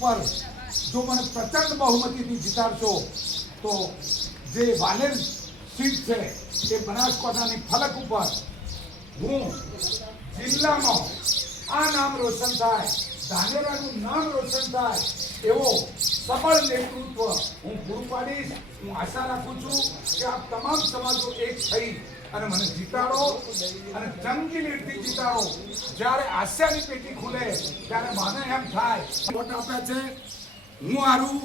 ઉપર જો મને પ્રચંડ બહુમતીથી જીતાડશો તો જે વાલેર સીટ છે એ બનાસકાંઠાની ફલક ઉપર હું જિલ્લામાં આ નામ રોશન થાય, ધાનેરાનું નામ રોશન થાય એવો સબળ નેતૃત્વ હું પૂરું પાડીશ. હું આશા રાખું છું કે આપ તમામ સમાજો એક થઈ અને મને જીતાડો અને જંગી લીડથી જીતાડો. જ્યારે આશયાની પેટી ખુલે ત્યારે મને એમ થાય વોટ આપ્યા છે, હું હારું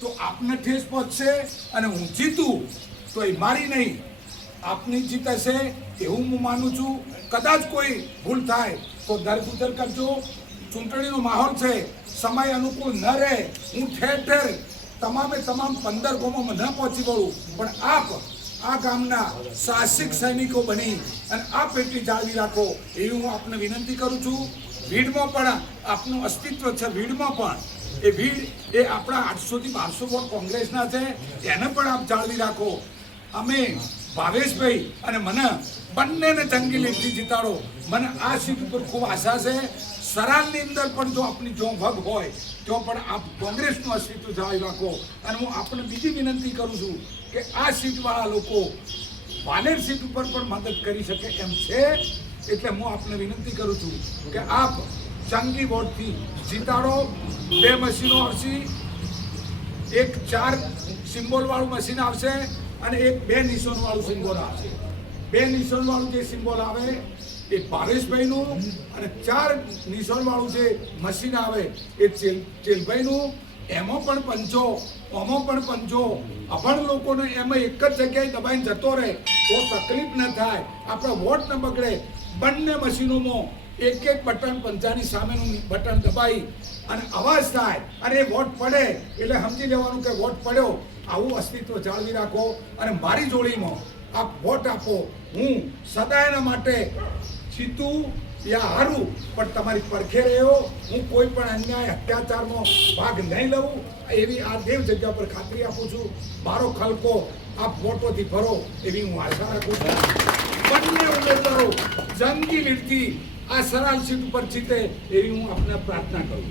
તો આપને ઠેસ પહોંચશે અને હું જીતું તો એ મારી નહીં આપની જીત હશે એવું હું માનું છું. કદાચ કોઈ ભૂલ થાય તો દરગુજર કરજો. ચૂંટણીનો માહોલ છે, સમય અનુકૂળ ન રહે, હું ઠેર ઠેર તમામે તમામ 15 ગામોમાં ન પહોંચી વળું, પણ આપ આ ગામના સાહસિક સૈનિકો બની અને આ પેટી જાળવી રાખો એવી હું આપને વિનંતી કરું છું. ભીડમાં પણ આપનું અસ્તિત્વ છે, ભીડમાં પણ એ ભીડ એ આપણા 800 થી 1200 વોટ કોંગ્રેસના છે, એને પણ આપ જાળવી રાખો. અમે ભાવેશભાઈ અને મને બંનેને જંગી લીડથી જીતાડો. મને આ સીટ ઉપર ખૂબ આશા છે. સરાલની અંદર પણ જો આપની જો ભગ હોય તો પણ આપ કોંગ્રેસનું અસ્તિત્વ જાળવી રાખો. અને હું આપને બીજી વિનંતી કરું છું કે આ સીટવાળા લોકો વાલેર સીટ ઉપર પણ મદદ કરી શકે એમ છે, એટલે હું આપને વિનંતી કરું છું કે આપ જંગી વોટથી જીતાડો. 2 મશીનો આવશે, એક 4 સિમ્બોલવાળું મશીન આવશે અને એક 2 નિશાનવાળું સિમ્બોલ આવશે. 2 નિશાનવાળું જે સિમ્બોલ આવે એ ભાવેશભાઈનું અને 4 નિશાનવાળું જે મશીન આવે એ ચેલભાઈનું. એમાં પણ પંચો, આમાં પણ પંચો. અભણ લોકોને એમાં એક જ જગ્યાએ દબાઈને જતો રહે તો તકલીફ ન થાય, આપણો વોટ ન બગડે. બંને મશીનોમાં એક બટન પંચાની સામેનું બટન દબાઈ અને અવાજ થાય અને એ વોટ પડે એટલે સમજી લેવાનું કે વોટ પડ્યો. આવું અસ્તિત્વ જાળવી રાખો અને મારી જોડીમાં આપ વોટ આપો. હું સદાયના માટે જીતું યા હારું પણ તમારી પડખે રહ્યો. હું કોઈ પણ અન્યાય અત્યાચારમાં ભાગ નહીં લઉં એવી આ દેવ જગ્યા પર ખાતરી આપું છું. મારો ખલકો આપ વોટોથી ભરો એવી હું આશા રાખું છું. બંને ઉમેદવારો જંગી લીડથી આ સરાલ સીટ ઉપર જીતે એવી હું આપને પ્રાર્થના કરું.